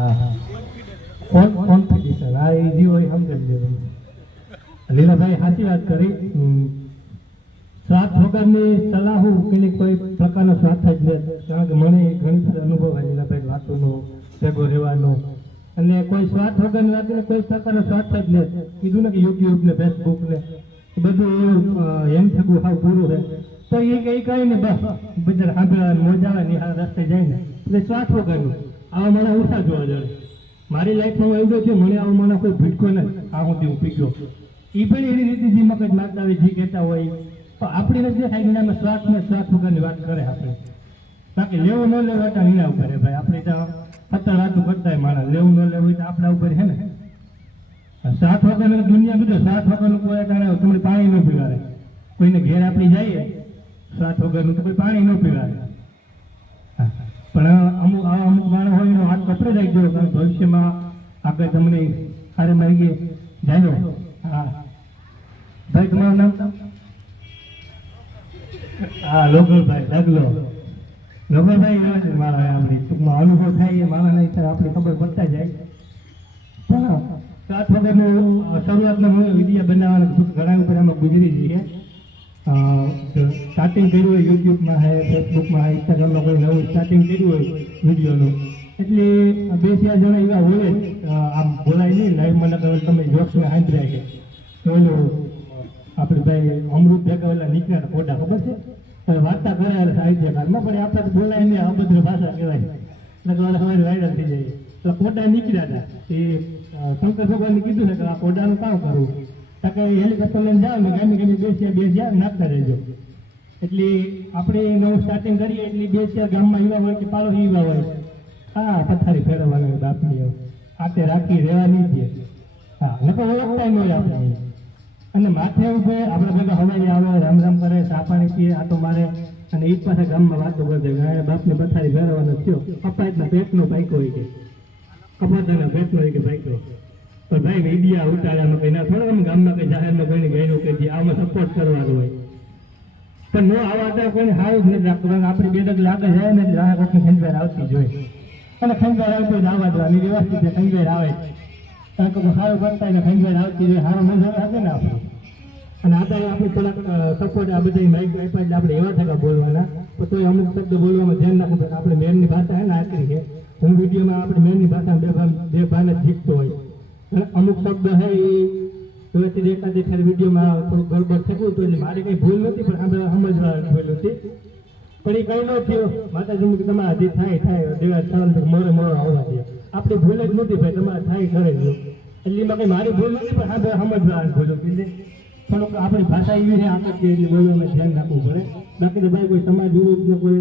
હા હા કોન્ફિડન્સ આ એ જીવો એ સમજાવી દેવું. લીલાભાઈ સાચી વાત કરી. સ્વાર્થ વગરની સલાહ પેલી કોઈ પ્રકારનો સ્વાર્થ જ નથી. કારણ કે મને ઘણી બધી અનુભવ આવે લીલાભાઈ વાતોનો ભેગો રહેવાનો, અને કોઈ સ્વાર્થ વગરની વાત કોઈ પ્રકારનો સ્વાર્થ જ નથી. કીધું ને કે યુટ્યુબ ને ફેસબુક ને બધું એમ થયું હાવ પૂરું છે તો એ કઈ કઈ ને બસ બધા સાંભળવા મોજા આવે ને આ રસ્તે જાય ને એટલે સ્વાર્થ વગરનું આવા મને ઓછા જોવા જડે. મારી લાઈફમાં એવું છે મને આવું મને કોઈ ભીટકો નથી આ હું હું પીગ્યો એ પણ એની રીતે જે મગજ મારતા હોય જે કહેતા હોય તો આપણી નથી થાય એનામાં સ્વાર્થ ને સ્વાર્થ વગરની વાત કરે આપણે. બાકી લેવું ન લેવું એટલે એના ઉપર ભાઈ આપણે તો સત્તર વાતું કરતા હોય માણસ લેવું ન લેવું તો આપણા ઉપર છે ને. સાથ વગર દુનિયા બીજો સાથ વગરનું કોઈ કારણે તમને પાણી ન પીવાડે. કોઈને ઘેર આપણી જઈએ સાથ વગરનું તો કોઈ પાણી ન પીવાડે. પણ અમુક માણસ હોય એનો હાથ કપડે જાય ગયો કારણ ભવિષ્યમાં આગળ તમને સારે મારી ગઈ જાણો. હા ભાઈ તમારું નામ? હા લોકલભાઈ ડાગલો. લોકલભાઈ મારા આપણે ટૂંકમાં અનુભવ થાય એ માણસને આપણે ખબર પડતા જાય. પણ સાત વગરનું શરૂઆતમાં વિડીયો બનાવવાના ઘણા ઉપર આમાં ગુજરી જઈએ. સ્ટાર્ટિંગ કર્યું હોય યુટ્યુબમાં હે ફેસબુકમાં હે ઇન્સ્ટાગ્રામમાં કોઈ નવું સ્ટાર્ટિંગ કર્યું હોય વિડીયોનું એટલે 2-4 જણા એવા હોય આમ બોલાય નહીં લાઈવમાં નકર તમે જોક્સને હાંભળ્યા કે ઓલું આપણે ભાઈ અમૃત ભેગા ઓલા નીકળ્યા ફોટા ખબર છે વાર્તા કરાયેલા સાહિત્યકારમાં પણ આપણે તો બોલાય નહીં અભદ્ર ભાષા કહેવાય એટલે હવે વાયરલ થઈ જાય એટલે ફોટા નીકળ્યા હતા. એ શંકર ભગવાનને કીધું ને કે આ ફોટાનું કામ કરવું કે હેલિકોપ્ટર લઈને જાઓ ને ગામે ગામે 2-4 નાખતા રહેજો. એટલે આપણે નવું સ્ટાર્ટિંગ કરીએ એટલે 2-4 ગામમાં એવા હોય કે પાડો એવા હોય હા પથારી ફેરવવાના બાપની આતે રાખી રહેવાની જ. હા નકર ઓળખતા ન હોય આપણે. અને માથે ઉભે આપણે ભેગા હવાઈ આવે રામ રામ કરે ચા પાણી પીએ આટો મારે અને એ જ પાસે ગામમાં વાતો કરશે બાપને પથારી ફેરવવાનો થયો કપાતના પેટનો પાઈકો હોય કે કપાતના પેટનો હોય કે પાઈકો. પણ ભાઈ વિડિયા ઉતાર્યામાં કઈ ના થોડા ગામમાં કઈ જાહેરમાં કોઈને ગયું કે આમાં સપોર્ટ કરવાનો હોય પણ નો આવા કોઈને સારું જ નથી રાખતું. આપણી બે ડગ લાગે જાય ને રાહ કોઈની ખંજવાર આવતી જ હોય અને ખંજવાર આવતી જ આવવા દેવાની વ્યવસ્થિત ખંજવાર આવે કારણ કે સારું કરતા એને ખંજવાર આવતી હોય સારું મજા આવે ને આપણે. અને અત્યારે આપણે થોડાક સપોર્ટ આ બધા માઇક આપ્યા એટલે આપણે એવા થયા બોલવાના તો તોય અમુક શબ્દ બોલવામાં ધ્યાન રાખવું પડે. આપણે મેનની ભાષા હે ને આકરી છે હું વિડીયોમાં આપણે મેનની ભાષા બે ભાન જ શીખતો હોય અને અમુક શબ્દ હે એ વ્યવસ્થિત એકાદી ફેર વિડીયોમાં થોડું ગડબડ થયું તો એટલે મારી કંઈ ભૂલ નથી પણ આપણે સમજવા ભૂલ હતી પણ એ કંઈ ન થયો માતાજી કે તમારા જે થાય દેવા ચાલ મોરે મોરો આવવા દે આપણી ભૂલ જ નથી ભાઈ તમારે થાય કરે જો એટલે એમાં કંઈ મારી ભૂલ નથી પણ આપણે સમજવા ભૂલો એટલે થોડુંક આપણી ભાષા એવી છે આગળ એટલે બોલવામાં ધ્યાન રાખવું પડે. બાકી તો ભાઈ કોઈ સમાજ વિરુદ્ધ કોઈ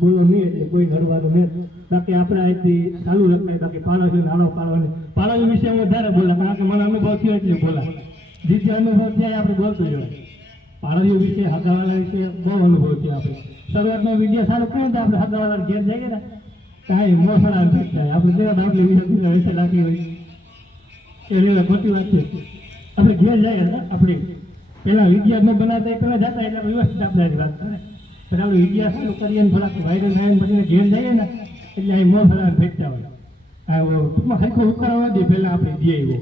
બોલો નહીં એટલે કોઈ નડવાનું નહીં. બાકી આપણે અહીંથી ચાલુ રખાય. બાકી પાડોશી નાનો પાડોશી વિશે હું વધારે બોલા કારણ કે મને અનુભવ થયો એટલે બોલા જે અનુભવ થયા આપણે બોલતું જવાય. પાડોશીઓ વિશે હગાવાલા વિશે બહુ અનુભવ થયો. આપણે શરૂઆતનો વિડીયો સારું કહ્યું તો આપણે હગાવાલા ઘેર જઈએ ને કાંઈ મોસડા થાય આપણે જેવા બાપલી વિશે રાખી હોય એ ખોટી વાત છે. આપણે ઘેર જાય આપણે પેલા વિડીયો ન બનાવતા એ પેલા જતા એટલે વ્યવસ્થિત આપણે વાત કરે પણ આપણે વિડીયો સારું કરીએ ને થોડાક વાયરલ થાય ને પછી ઘેર જઈએ ને એટલે અહીં મોસડા ભેટતા હોય ટૂંકમાં ખરેખર ઉકાળવા દે પહેલાં આપણે દઈએ એવો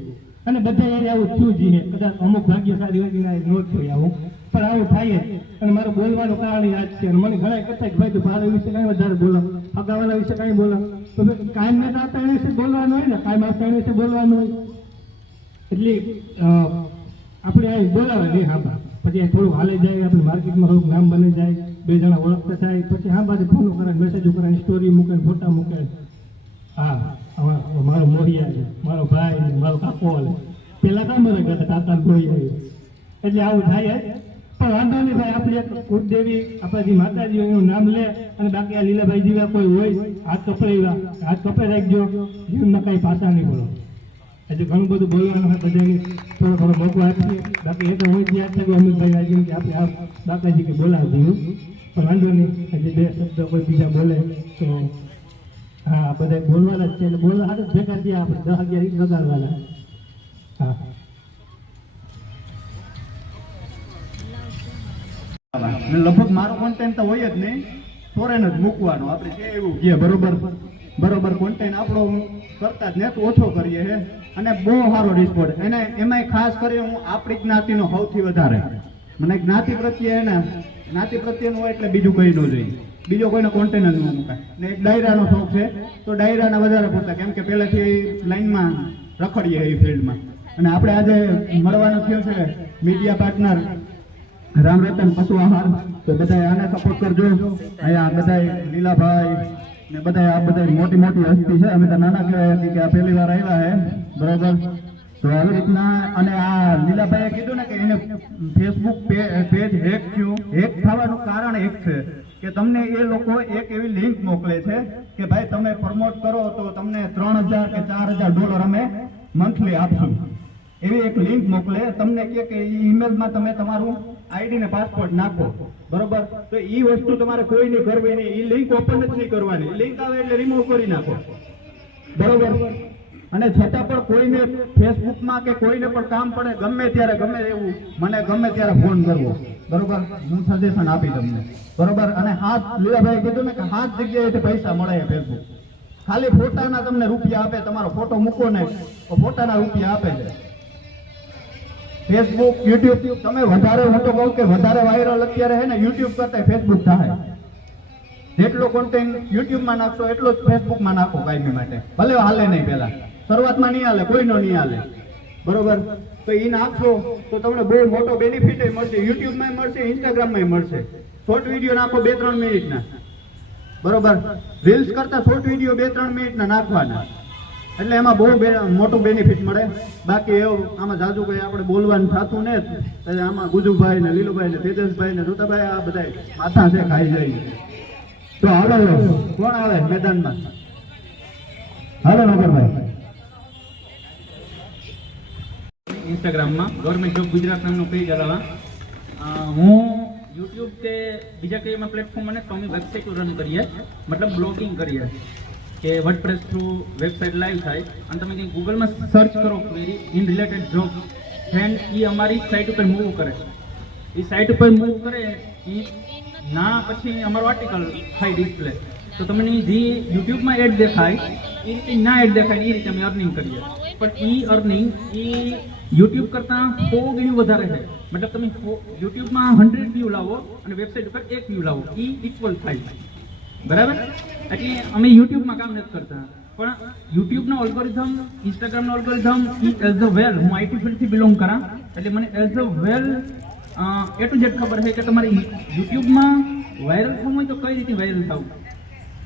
અને બધા યારે આવું થયું જઈએ કદાચ અમુક ભાગ્યશાળી હોય નોટ થયું આવું પણ આવું થાય જ. અને મારું બોલવાનું કારણ યાદ છે અને મને ઘણા કહેતા કે ભાઈ તું ભાડો વિશે કાંઈ વધારે બોલો હગાવાલા વિશે કાંઈ બોલો તો કાયમ નથી આવતા એના વિશે બોલવાનું હોય ને કાયમ આવતા એના વિશે બોલવાનું હોય એટલે આપણે અહીં બોલાવે નહીં હા પછી થોડુંક હાલે જાય આપણે માર્કેટમાં થોડુંક નામ બની જાય 2 જણા ઓળખતા થાય પછી હા બાજુ ફોન કરે મેસેજો કરે સ્ટોરી મૂકે ફોટા મૂકે હા મારો મોહિયા છે મારો ભાઈ મારો કાકો પેલા કામ મને કરતા કાકા કોઈ એટલે આવું થાય પણ વાંધો નહીં ભાઈ આપણે એક કુળદેવી આપણા જે માતાજી એનું નામ લે અને બાકી આ લીલાભાઈ જેવા કોઈ હોય હાથ કપડે રાખજો જીવનમાં કાંઈ પાછા નહીં બોલો. હજુ ઘણું બધું બોલવાનું હોય બધાને થોડો મોકો આપીએ. બાકી એ તો હોય ત્યાં છે અમિતભાઈ આજે કે આપણે આ બાકાજી કે બોલાવી દીધું પણ વાંધો નહીં હજી 2 શબ્દ કોઈ બીજા બોલે તો હા બધા બોલવાના જ છે એટલે બોલવા હાથ ભેગા થયા આપણે 10-11 ઇંચ વગાડવાના. હા લગભગ મારો કોન્ટેન્ટ તો હોય જ નહીં ફોરેન જ મૂકવાનો આપણે જે એવું કે બરોબર બરોબર કોન્ટેન્ટ આપણો કરતા જ ને ઓછો કરીએ છે અને બહુ સારો રિસ્પોન્સ અને એમાંય ખાસ કરી હું આપણી જ્ઞાતિનો સૌથી વધારે મને જ્ઞાતિ પ્રત્યે ને જ્ઞાતિ પ્રત્યેનું હોય એટલે બીજું કંઈ ન જોઈએ, બીજો કોઈનો કોન્ટેન્ટ જ ન મુકાય. ને એક ડાયરાનો શોખ છે તો ડાયરાના વધારે પૂરતા, કેમ કે પહેલાથી લાઈનમાં રખડીએ એ ફિલ્ડમાં. અને આપણે આજે મળવાનું થયું છે મીડિયા પાર્ટનર રામરતન પશુ આહાર, તો બધા આને સપોર્ટ કરજો. અહીંયા બધા લીલાભાઈ ને બધા આ બધા મોટી મોટી હસ્તી છે, અમે તો નાના કહેવાય હતી કે આ પહેલી વાર આવ્યા છે, બરોબર. તો આવી રીતના અને આ લીલાભાઈએ કીધું ને કે એને ફેસબુક પેજ હેક થયું. હેક થવાનું કારણ એક છે કે તમને એ લોકો એક એવી લિંક મોકલે છે કે ભાઈ તમે પ્રમોટ કરો તો તમને $3000 કે $4000 અમે મંથલી આપશું. એવી એક લિંક મોકલે તમને કે એ ઈમેલમાં તમે તમારું આઈડી ને પાસપોર્ટ નાખો, બરોબર. તો એ વસ્તુ તમારે કોઈ નહીં કરવી નહીં, એ લિંક ઓપન જ નહીં કરવાની. લિંક આવે એટલે રિમૂવ કરી નાખો, બરોબર. અને છતાં પણ કોઈને ફેસબુકમાં કે કોઈને પણ કામ પડે ગમે ત્યારે ગમે એવું મને ગમે ત્યારે ફોન કરવો, બરોબર. હું સજેશન આપી તમને, બરોબર. અને લીલાભાઈ કીધું ને કે 7 જગ્યાએ પૈસા મળે ફેસબુક. ખાલી ફોટાના તમને રૂપિયા આપે, તમારો ફોટો મૂકો ને તો ફોટાના રૂપિયા આપે છે. ફેસબુક, યુટ્યુબ તમે વધારે, હું તો કહું કે વધારે વાયરલ અત્યારે છે ને યુટ્યુબ કરતા ફેસબુક થાય. જેટલો કોન્ટેન્ટ યુટ્યુબમાં નાખશો એટલો જ ફેસબુકમાં નાખો કાયમી માટે, ભલે હાલે નહીં. પહેલા શરૂઆતમાં નહીં હાલે, કોઈનો નહીં હાલે, બરોબર. તો એ નાખશો તો તમને બહુ મોટો બેનિફિટ મળશે, યુટ્યુબમાં મળશે, ઇન્સ્ટાગ્રામમાં મળશે. શોર્ટ વિડીયો નાખો 2-3 મિનિટના, બરોબર. રીલ્સ કરતા શોર્ટ વિડીયો 2-3 મિનિટના નાખવાના, એટલે એમાં બહુ મોટું બેનિફિટ મળે. બાકી એવું આમાં જાજુ કઈ આપણે બોલવાનું થતું ને, આમાં ગુજુભાઈ ને લીલુભાઈ ને તેજસભાઈ ને રૂતાભાઈ આ બધા માથા છે ખાઈ જાય. તો હાલો કોણ આવે મેદાનમાં? હાલો નગરભાઈ. ઇન્સ્ટાગ્રામમાં ગવર્મેન્ટ જોબ ગુજરાત નામનું પેજ ચલાવવા. હું યુટ્યુબ કે બીજા કોઈ પ્લેટફોર્મ મને તો અમે વેબસાઇટ રન કરીએ, મતલબ બ્લોગિંગ કરીએ કે વર્ડપ્રેસ થ્રુ વેબસાઇટ લાઈવ થાય અને તમે કંઈ ગૂગલમાં સર્ચ કરો query in related job, friend એ અમારી સાઇટ ઉપર મૂવ કરે. એ સાઇટ ઉપર મૂવ કરે એ ના પછી અમારો આર્ટિકલ થાય ડિસ્પ્લે, તો તમને જે યુટ્યુબમાં એડ દેખાય એ રીતે ના એડ દેખાય એ રીતે અમે અર્નિંગ કરીએ. પણ એ અર્નિંગ એ યુટ્યુબ કરતાં 100 ગણી વધારે છે. મતલબ તમે યુટ્યુબમાં 100 વ્યૂ લાવો અને વેબસાઇટ ઉપર 1 વ્યૂ લાવો, એ ઇક્વલ થાય, બરાબર. એટલે અમે યુટ્યુબમાં કામ નથી કરતા, પણ યુટ્યુબનો ઓલ્ગોરિધમ, ઇન્સ્ટાગ્રામનો ઓલ્ગોરિધમ એઝ અ વેલ, હું આઈટી ફિલ્ડથી બિલોંગ કરા એટલે મને as a well A to Z ખબર છે કે તમારે યુટ્યુબમાં વાયરલ થવું હોય તો કઈ રીતે વાયરલ થવું.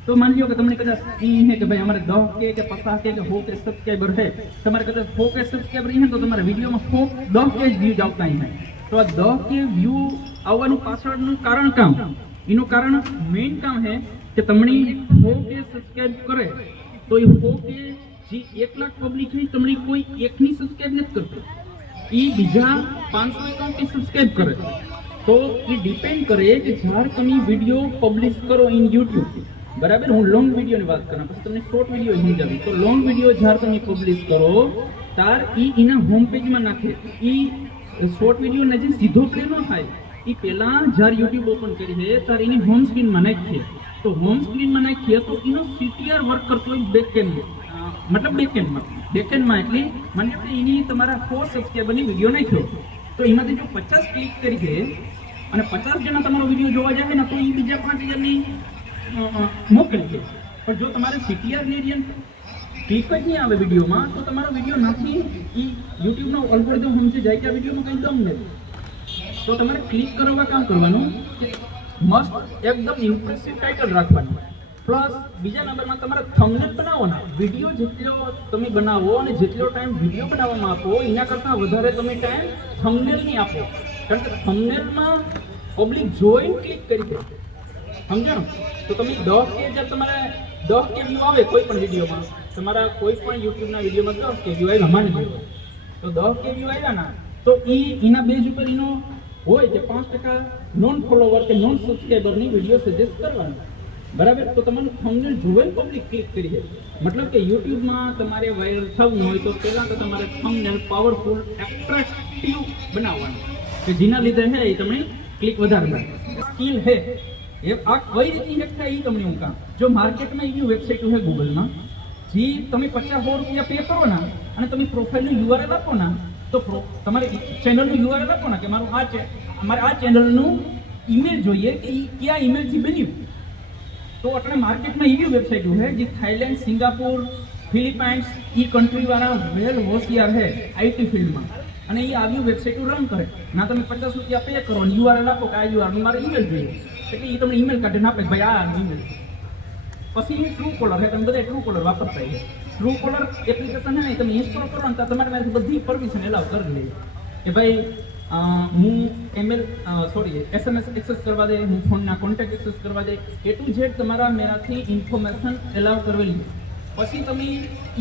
તો માની લો કે તમને કદાચ એ છે કે ભાઈ અમારે 10K કે 50K કે 100K સબસ્ક્રાઈબર છે, તમારે કદાચ 100K સબસ્ક્રાઈબર છે તો તમારા વિડીયોમાં 10K વ્યૂઝ આવતા હોય. તો આ 10K વ્યૂ આવવાનું પાછળનું કારણ કામ, એનું કારણ મેઇન કામ છે કે તમને 100K સબસ્ક્રાઈબ કરે તો એ 100K જે 1 લાખ પબ્લિક છે તમને કોઈ એકની સબસ્ક્રાઈબ નથી કરતું, એ બીજા 500 એકાઉન્ટની સબસ્ક્રાઈબ કરે. તો એ ડિપેન્ડ કરે કે જ્યારે તમે વિડીયો પબ્લિશ કરો ઇન યુટ્યુબ, બરાબર. હું લોંગ વિડીયોની વાત કરું, પછી તમને શોર્ટ વિડીયો સમજાવી. તો લોંગ વિડીયો જ્યારે તમે પબ્લિશ કરો તાર એના હોમ પેજમાં નાખે. એ શોર્ટ વિડીયો જે સીધો પ્લે ન થાય એ પહેલા જ્યારે યુટ્યુબ ઓપન કરી છે ત્યારે એની હોમ સ્ક્રીનમાં નાખીએ. તો હોમ સ્ક્રીનમાં નાખીએ તો એનો CTR વર્ક કરતો હોય બેકએન્ડ, મતલબ બેકએન્ડમાં એટલે મને એની તમારા 100 સબસ્ક્રાઈબરની વિડીયો નાખ્યો તો એમાંથી જો 50 ક્લિક કરી છે અને 50 જણા તમારો વિડીયો જોવા જાય ને તો એ બીજા 5000ની મોકલે છે. પણ જો તમારે CTR ની ક્લિક જ નહીં આવે વિડીયોમાં તો તમારો વિડીયો નથી, એ યુટ્યુબનો અલ્ગોરિધમ સમજે જાય કે આ વિડીયોમાં કંઈ દમ નથી. તો તમારે ક્લિક કરવા કામ કરવાનું કે મસ્ત એકદમ ઇમ્પ્રેસિવ ટાઇટલ રાખવાનું. પ્લસ બીજા નંબરમાં તમારે થંબનેલ બનાવવાના. વિડીયો જેટલો તમે બનાવો અને જેટલો ટાઈમ વિડીયો બનાવવામાં આપો એના કરતાં વધારે તમે ટાઈમ થંબનેલની આપો, કારણ કે થંબનેલમાં પબ્લિક જોઈને ક્લિક કરી દે, સમજાણો. તો તમે 10K જ્યારે તમારે 10K વ્યૂ આવે કોઈ પણ વિડીયોમાં, તમારા કોઈ પણ યુટ્યુબના વિડીયોમાં 10K વ્યૂ આવ્યા માની લો, તો 10K વ્યૂ આવ્યા ના તો એના બેઝ ઉપર એનો હોય કે 5% નોન ફોલોવર કે નોન સબસ્ક્રાઈબરની વિડીયો સજેસ્ટ કરવાનો, બરાબર. તો તમારું થંબનેલ જોઈને પબ્લિક ક્લિક કરી છે. મતલબ કે યુટ્યુબમાં તમારે વાયરલ થવું હોય તો પહેલાં તો તમારે થંબનેલ પાવરફુલ એટ્રેક્ટિવ બનાવવાનું કે જેના લીધે છે એ તમને ક્લિક વધારે મળે. સ્કિલ છે એ આ કઈ રીતની હેક થાય એ તમને હું કામ જો માર્કેટમાં એવી વેબસાઇટો છે ગૂગલમાં જે તમે 50-100 રૂપિયા પે કરો ને અને તમે પ્રોફાઇલનું યુઆરએલ આપો ને તો તમારે ચેનલનું યુઆરએલ આપો ને કે મારું અમારે આ ચેનલનું ઈમેલ જોઈએ કે એ કયા ઈમેલથી બન્યું, તો આપણે માર્કેટમાં એવી વેબસાઇટો છે જે થાઈલેન્ડ, સિંગાપુર, ફિલિપાઇન્સ એ કન્ટ્રીવાળા વેલ હોશિયાર છે આઈટી ફિલ્ડમાં, અને એ આવી વેબસાઇટો રન કરે ના. તમે 50 રૂપિયા પે કરો અને યુઆરએલ આપો કે આ યુઆરએલ મારે ઈમેલ જોઈએ, એટલે એ તમને ઈમેલ કાઢીને આપે ભાઈ આ ઈમેલ. પછી ટ્રુ કોલર છે, તમે બધા ટ્રુ કોલર વાપરતા હોય. ટ્રુ કોલર એપ્લિકેશન છે ને તમે ઇન્સ્ટોલ કરો ને તો તમારે મારી બધી પરમિશન એલાવ કરી લે કે ભાઈ હું SMS એક્સેસ કરવા દે, હું ફોનના કોન્ટેક્ટ એક્સેસ કરવા દે, A to Z તમારા મેરાથી ઇન્ફોર્મેશન એલાવ કરવેલી. પછી તમે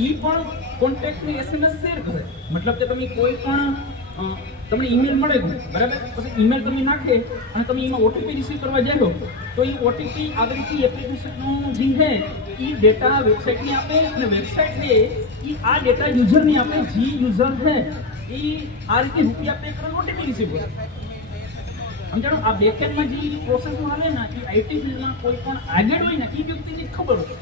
એ પણ કોન્ટેક્ટની SMS શેર કરે, મતલબ કે તમે કોઈ પણ તમને ઈમેલ મળે બરાબર, પછી ઈમેલ તમે નાખે અને તમે એમાં ઓટીપી રિસીવ કરવા જાઓ તો એ ઓટીપી આવી રીતે એપ્લિકેશનનો જે છે એ ડેટા વેબસાઇટને આપે અને વેબસાઇટ છે એ આ ડેટા યુઝરને આપે. જે યુઝર છે એ આ રીતે રૂપિયા પે કરીને ઓટીપી રિસીવ કરે. સમજાણો? આ બેકએન્ડમાં જે પ્રોસેસમાં આવે ને એ આઈટી ફિલ્ડમાં કોઈ પણ આગળ હોય ને એ વ્યક્તિને ખબર હોય,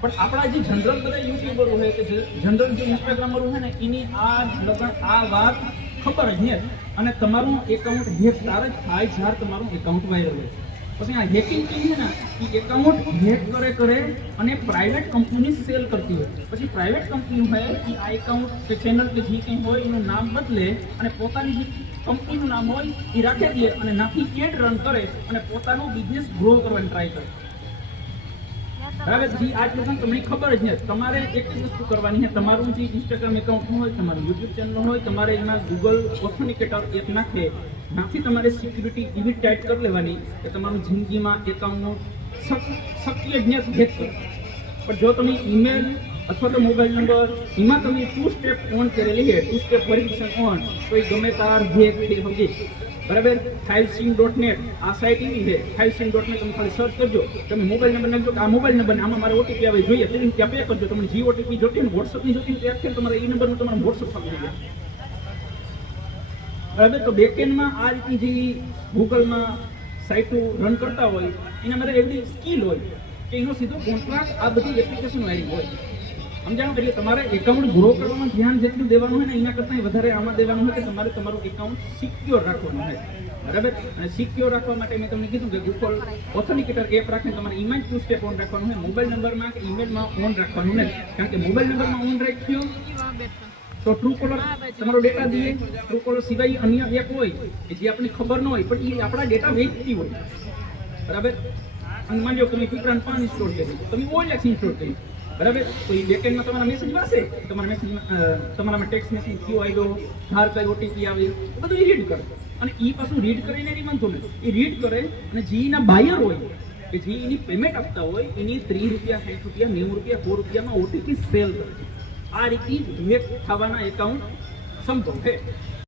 પણ આપણા જે જનરલ બધા યુટ્યુબરો હોય કે જનરલ જે ઇન્સ્ટાગ્રામરો હોય ને એની આ વાત ખબર જ નહીં. અને તમારું એકાઉન્ટ હેક ત્યારે જ થાય જ્યારે તમારું એકાઉન્ટ વાયરલ હોય. પછી આ હેકિંગ ટીમ છે ને એ એકાઉન્ટ હેક કરે અને પ્રાઇવેટ કંપની સેલ કરતી હોય. પછી પ્રાઇવેટ કંપની હોય એ આ એકાઉન્ટ કે ચેનલ કે જે કંઈ હોય એનું નામ બદલે અને પોતાની જે કંપનીનું નામ હોય એ રાખી દે અને નાથી એડ રન કરે અને પોતાનો બિઝનેસ ગ્રો કરવાની ટ્રાય કરે. બરાબર? જે આ લોકોને તમને ખબર જ નહીં. તમારે એક જ વસ્તુ કરવાની છે, તમારું જે ઇન્સ્ટાગ્રામ એકાઉન્ટ હોય, તમારું યુટ્યુબ ચેનલ હોય, તમારે એમાં ગૂગલ ઓથેન્ટિકેટર એપ નાખી તમારે સિક્યુરિટી એવી ટાઈટ કરી લેવાની કે તમારું જિંદગીમાં એકાઉન્ટ શક્ય જ નહીં હેક કરે. પણ જો તમે ઈમેલ અથવા તો મોબાઈલ નંબર એમાં તમે 2 સ્ટેપ ઓન કરેલી છે, 2 સ્ટેપ વેરિફિકેશન ઓન, તો એ ગમે તાર હેક થઈ શકે. બરાબર? Hivesync.net આ સાઇટ એવી છે. Hivesync.net તમે ખાલી સર્ચ કરજો, તમે મોબાઈલ નંબર નાખજો કે આ મોબાઈલ નંબર આમાં મારે ઓટીપી આવે જોઈએ, તેને ત્યાં પે કરજો. તમને જે ઓટીપી જોતી હોય વોટ્સઅપની જોતી હોય તો તમારે એ નંબરનું તમારે વોટ્સઅપ થઈ જાય. બરાબર? તો બેકએન્ડમાં આ રીતની જે ગૂગલમાં સાઇટો રન કરતા હોય એના માટે એવી સ્કિલ હોય કે એનો સીધો કોન્ટ્રાક્ટ આ બધી એપ્લિકેશન વાળી હોય. સમજાણો? એટલે તમારે એકાઉન્ટ ગ્રો કરવામાં ધ્યાન જેટલું દેવાનું હોય ને એના કરતાં વધારે આમાં દેવાનું હોય કે તમારે તમારું એકાઉન્ટ સિક્યોર રાખવાનું હોય. બરાબર? અને સિક્યોર રાખવા માટે મેં તમને કીધું કે ગૂગલ ઓથેન્ટિકેટર એપ રાખીને તમારે ઈમેલ 2 સ્ટેપ ઓન રાખવાનું હોય. મોબાઈલ નંબરમાં કે ઈમેલમાં ઓન રાખવાનું નહીં, કારણ કે મોબાઈલ નંબરમાં ઓન રાખ્યો તો ટ્રુ કોલર તમારો ડેટા દે. ટ્રુ કોલર સિવાય અન્ય એપ હોય કે જે આપણને ખબર ન હોય પણ એ આપણા ડેટા વેચતી હોય. બરાબર? અને માની લો તમે કૂતરાને પાન ઇન્સ્ટોલ કર્યું, તમે OLX ઇન્સ્ટોલ કર્યું, બરાબર? તો એ બેકએન્ડમાં તમારા મેસેજ વાસે, તમારા મેસેજમાં તમારામાં ટેક્સ્ટ મેસેજ કયો આવ્યો, ધાર કઈ ઓટીપી આવે, બધું એ રીડ કરે. અને એ પાછું રીડ કરીને એની વાંધો નહીં, એ રીડ કરે અને જે એના બાયર હોય કે જે એની પેમેન્ટ આપતા હોય એની 30 રૂપિયા, 60 રૂપિયા, 90 રૂપિયા, 100 રૂપિયામાં ઓટીપી સેલ કરે છે. આ રીતે હેક થવાના એકાઉન્ટ સંભવ છે.